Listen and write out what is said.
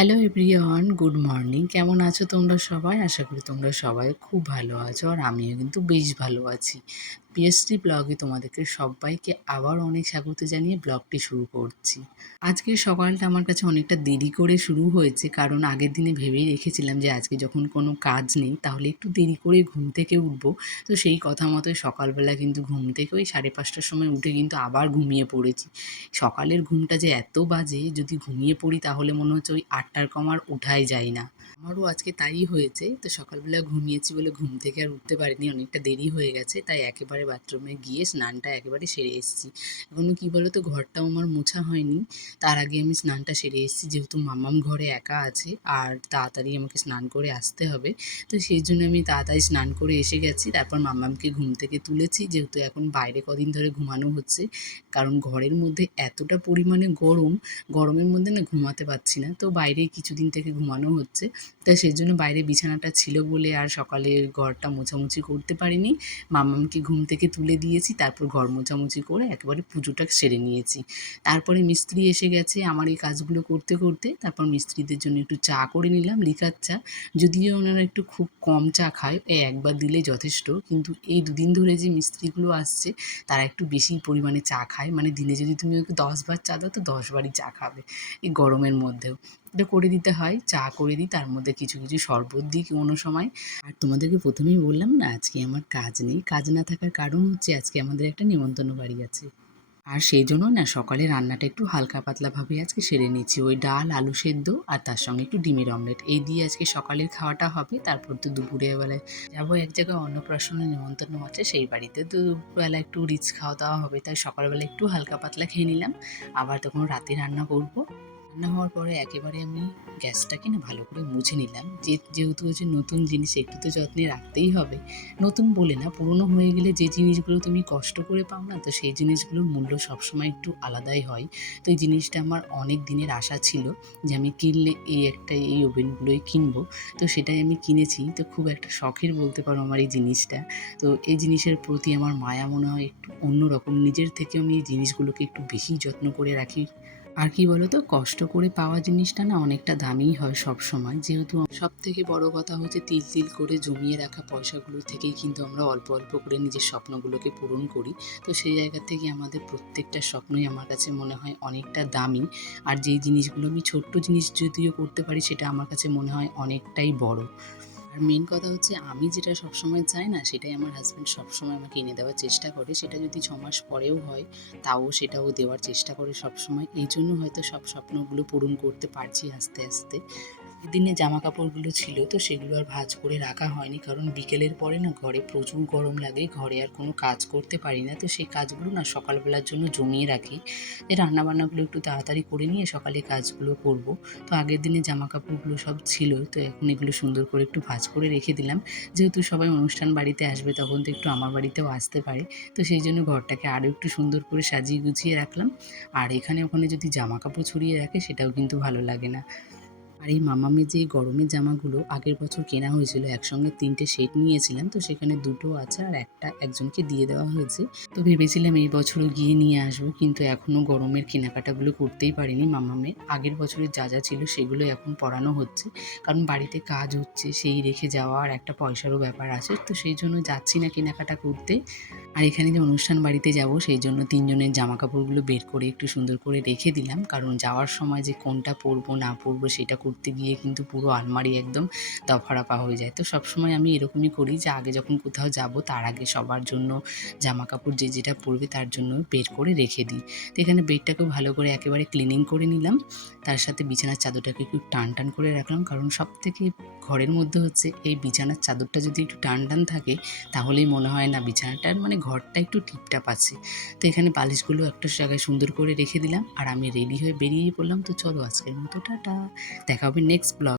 Hello everyone, good morning. কেমন আছো তোমরা সবাই? আশা করি তোমরা সবাই খুব ভালো আছো, আর আমিও কিন্তু বেশ ভালো আছি। পিএসটি ব্লগে তোমাদেরকে সবাইকে আবার অনেক স্বাগত জানিয়ে ব্লগটি শুরু করছি। আজকের সকালটা আমার কাছে অনেকটা দেরি করে শুরু হয়েছে, কারণ আগের দিনে ভেবেই রেখেছিলাম যে আজকে যখন কোনো কাজ নেই তাহলে একটু দেরি করে ঘুম থেকে উঠবো। তো সেই কথা মতোই সকালবেলা কিন্তু ঘুম থেকে ওই 5:30টার সময় উঠে কিন্তু আবার ঘুমিয়ে পড়েছি। সকালের ঘুমটা যে এত বাজে, যদি ঘুমিয়ে পড়ি তাহলে মনে হচ্ছে ওই 8টার কম আর ওঠাই যায় না। আমারও আজকে তাই হয়েছে। তো সকালবেলা ঘুমিয়েছি বলে ঘুম থেকে আর উঠতে পারিনি, অনেকটা দেরি হয়ে গেছে, তাই একেবারে বাথরুমে গিয়ে স্নানটা একেবারে সেরে এসেছি। এখনও কী বলো তো, ঘরটাও আমার মোছা হয়নি। তার আগে আমি স্নানটা সেরে এসেছি, যেহেতু মাম্মাম ঘরে একা আছে আর তাড়াতাড়ি আমাকে স্নান করে আসতে হবে। তো সেই জন্য আমি তাড়াতাড়ি স্নান করে এসে গেছি। তারপর মাম্মামকে ঘুম থেকে তুলেছি, যেহেতু এখন বাইরে কদিন ধরে ঘুমানো হচ্ছে, কারণ ঘরের মধ্যে এতটা পরিমাণে গরম, গরমের মধ্যে না ঘুমাতে পারছি না। তো বাইরে কিছুদিন থেকে ঘুমানো হচ্ছে। তা সেজন্য বাইরে বিছানাটা ছিল বলে আর সকালে ঘরটা মোছামুছি করতে পারিনি। মাম্মামকে ঘুম থেকে তুলে দিয়েছি, তারপর ঘর মোছামুছি করে একেবারে পুজোটা সেরে নিয়েছি। তারপরে মিস্ত্রি এসে গেছে আমার এই কাজগুলো করতে করতে। তারপর মিস্ত্রিদের জন্য একটু চা করে নিলাম, লিকার চা। যদিও ওনারা একটু খুব কম চা খায়, এই একবার দিলেই যথেষ্ট। কিন্তু এই দুদিন ধরে যে মিস্ত্রিগুলো আসছে তারা একটু বেশি পরিমাণে চা খায়, মানে দিনে যদি তুমি ওকে 10 বার চা দাও তো 10 বারই চা খাবে এই গরমের মধ্যেও। এটা করে দিতে হয়, চা করে দিই, তার মধ্যে কিছু কিছু শরবত দিই কোনো সময়। আর তোমাদেরকে প্রথমেই বললাম না আজকে আমার কাজ নেই, কাজ না থাকার কারণ হচ্ছে আজকে আমাদের একটা নেমন্তন্ন বাড়ি আছে। আর সেই জন্য না সকালে রান্নাটা একটু হালকা পাতলাভাবে আজকে সেরে নিচ্ছি, ওই ডাল আলু সেদ্ধ আর তার সঙ্গে একটু ডিমের অমলেট, এই দিয়ে আজকে সকালের খাওয়াটা হবে। তারপর তো দুপুরের বেলায় যাবো এক জায়গায়, অন্নপ্রাশনের নেমন্তন্ন আছে সেই বাড়িতে, তো দুপুরবেলা একটু রিচ খাওয়া দাওয়া হবে, তাই সকালবেলা একটু হালকা পাতলা খেয়ে নিলাম। আবার তখন রাতে রান্না করবো। রান্না হওয়ার পরে একেবারে আমি গ্যাসটাকে না ভালো করে মুছে নিলাম, যেহেতু হচ্ছে নতুন জিনিস একটু তো যত্নে রাখতেই হবে। নতুন বলে না, পুরনো হয়ে গেলে যে জিনিসগুলো তুমি কষ্ট করে পাও না, তো সেই জিনিসগুলোর মূল্য সবসময় একটু আলাদাই হয়। তো এই জিনিসটা আমার অনেক দিনের আশা ছিল যে আমি কিনলে এই ওভেনগুলোই কিনবো। তো সেটাই আমি কিনেছি। তো খুব একটা শখের বলতে পারো আমার এই জিনিসটা। তো এই জিনিসের প্রতি আমার মায়া মনে হয় একটু অন্যরকম, নিজের থেকেও আমি এই জিনিসগুলোকে একটু বেশি যত্ন করে রাখি। আর কি বলতো, কষ্ট করে পাওয়া জিনিসটা না অনেকটা দামিই হয় সবসময়, যেহেতু সবথেকে বড় কথা হচ্ছে তিল তিল করে জমিয়ে রাখা পয়সাগুলো থেকেই কিন্তু আমরা অল্প অল্প করে নিজের স্বপ্নগুলোকে পূরণ করি। তো সেই জায়গা থেকে আমাদের প্রত্যেকটা স্বপ্নই আমার কাছে মনে হয় অনেকটা দামি। আর যেই জিনিসগুলো আমি ছোট্ট জিনিস যদিও করতে পারি, সেটা আমার কাছে মনে হয় অনেকটাই বড়। আর মেন কথা হচ্ছে আমি যেটা সবসময় চাই না, সেটাই আমার হাজব্যান্ড সবসময় আমাকে এনে দেওয়ার চেষ্টা করে। সেটা যদি 6 মাস পরেও হয় তাও সেটাও দেওয়ার চেষ্টা করে সবসময়। এই জন্য হয়তো সব স্বপ্নগুলো পূরণ করতে পারছি আস্তে আস্তে। দিনে জামা কাপড়গুলো ছিল তো সেগুলো আর ভাঁজ করে রাখা হয়নি, কারণ বিকেলের পরে না ঘরে প্রচুর গরম লাগে, ঘরে আর কোনো কাজ করতে পারি না। তো সেই কাজগুলো না সকালবেলার জন্য জমিয়ে রাখি, যে রান্নাবান্নাগুলো একটু তাড়াতাড়ি করে নিয়ে সকালে কাজগুলো করব। তো আগের দিনে জামা কাপড়গুলো সব ছিল, তো এখন এগুলো সুন্দর করে একটু ভাঁজ করে রেখে দিলাম। যেহেতু সবাই অনুষ্ঠান বাড়িতে আসবে তখন তো একটু আমার বাড়িতেও আসতে পারে, তো সেই জন্য ঘরটাকে আরও একটু সুন্দর করে সাজিয়ে গুছিয়ে রাখলাম। আর এখানে ওখানে যদি জামা কাপড় ছড়িয়ে রাখে সেটাও কিন্তু ভালো লাগে না। আর এই মামামের যে গরমের জামাগুলো আগের বছর কেনা হয়েছিল, একসঙ্গে 3টে সেট নিয়েছিলাম, তো সেখানে 2টো আছে আর একটা একজনকে দিয়ে দেওয়া হয়েছে। তো ভেবেছিলাম এই বছরও গিয়ে নিয়ে আসবো, কিন্তু এখনও গরমের কেনাকাটাগুলো করতেই পারিনি মামামের। আগের বছরের যা যা ছিল সেগুলো এখন পরানো হচ্ছে, কারণ বাড়িতে কাজ হচ্ছে, সেই রেখে যাওয়া আর একটা পয়সারও ব্যাপার আছে, তো সেই জন্য যাচ্ছি না কেনাকাটা করতে। আর এখানে যে অনুষ্ঠান বাড়িতে যাব সেই জন্য 3জনের জামা কাপড়গুলো বের করে একটু সুন্দর করে রেখে দিলাম, কারণ যাওয়ার সময় যে কোনটা পরবো না পরবো সেটা করতে গিয়ে কিন্তু পুরো আলমারি একদম দফারফা হয়ে যায়। তো সবসময় আমি এরকমই করি যে আগে যখন কোথাও যাব তার আগে সবার জন্য জামা কাপড় যে যেটা পরবে তার জন্য বের করে রেখে দিই। তো এখানে বেডটাকেও ভালো করে একেবারে ক্লিনিং করে নিলাম, তার সাথে বিছানার চাদরটাকে একটু টান টান করে রাখলাম, কারণ সবথেকে ঘরের মধ্যে হচ্ছে এই বিছানার চাদরটা যদি একটু টান টান থাকে তাহলেই মনে হয় না বিছানাটার মানে ঘরটা একটু টিপটাপ আছে। তো এখানে বালিশগুলো একটা জায়গায় সুন্দর করে রেখে দিলাম আর আমি রেডি হয়ে বেরিয়ে পড়লাম। তো চলো আজকের মতো টাটা, দেখা হবে নেক্সট ব্লগ।